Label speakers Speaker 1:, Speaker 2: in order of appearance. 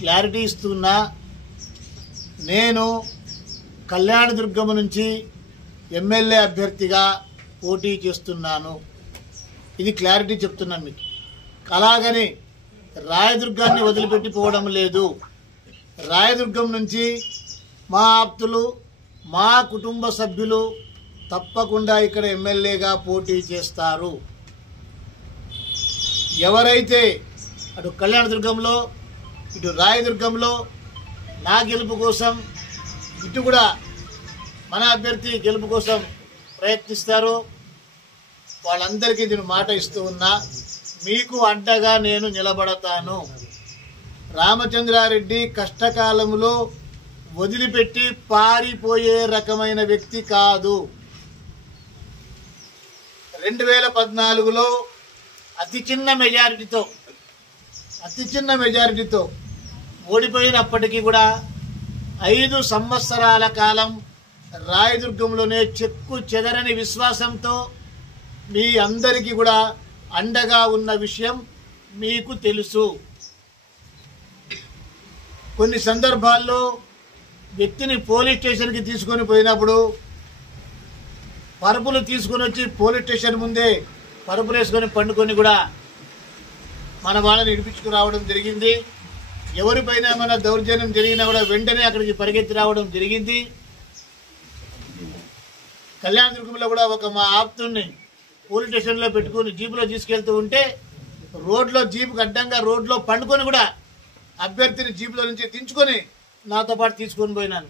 Speaker 1: Clarity ఇస్తున్నా నేను కళ్యాణదుర్గం నుంచి ఎమ్మెల్యే అభ్యర్థిగా పోటీ చేస్తున్నాను. ఇది క్లారిటీ చెప్తున్నాను మీకు. అలాగని రాయదుర్గాన్ని వదిలిపెట్టిపోవడం లేదు. రాయదుర్గం నుంచి మా ఆప్తులు మా కుటుంబ సభ్యులు తప్పకుండా ఇక్కడ ఎమ్మెల్యేగా పోటీ చేస్తారు. ఎవరైతే అటు కళ్యాణదుర్గంలో ఇటు రాయదుర్గంలో నా గెలుపు కోసం ఇటు కూడా మన అభ్యర్థి గెలుపు కోసం ప్రయత్నిస్తారు. వాళ్ళందరికీ నేను మాట ఇస్తూ ఉన్నా మీకు అండగా నేను నిలబడతాను. రామచంద్రారెడ్డి కష్టకాలంలో వదిలిపెట్టి పారిపోయే రకమైన వ్యక్తి కాదు. రెండు వేల పద్నాలుగులో అతి చిన్న మెజారిటీతో అతి చిన్న మెజారిటీతో ఓడిపోయినప్పటికీ కూడా ఐదు సంవత్సరాల కాలం రాయదుర్గంలోనే చెక్కు చెదరని విశ్వాసంతో మీ అందరికీ కూడా అండగా ఉన్న విషయం మీకు తెలుసు. కొన్ని సందర్భాల్లో వ్యక్తిని పోలీస్ స్టేషన్కి తీసుకొని పోయినప్పుడు పరుపులు తీసుకొని వచ్చి పోలీస్ స్టేషన్ ముందే పరుపులు వేసుకొని పండుకొని కూడా మన వాళ్ళని ఇడిపించుకు రావడం జరిగింది. ఎవరిపైన మన దౌర్జన్యం జరిగినా కూడా వెంటనే అక్కడికి పరిగెత్తి రావడం జరిగింది. కళ్యాణ దుర్గంలో కూడా ఒక మా ఆప్తుని పోలీస్ స్టేషన్లో పెట్టుకొని జీపులో తీసుకెళ్తూ ఉంటే రోడ్లో జీపుకి అడ్డంగా రోడ్లో పండుకొని కూడా అభ్యర్థిని జీపులో నుంచి దించుకొని నాతో పాటు తీసుకొని పోయినాను.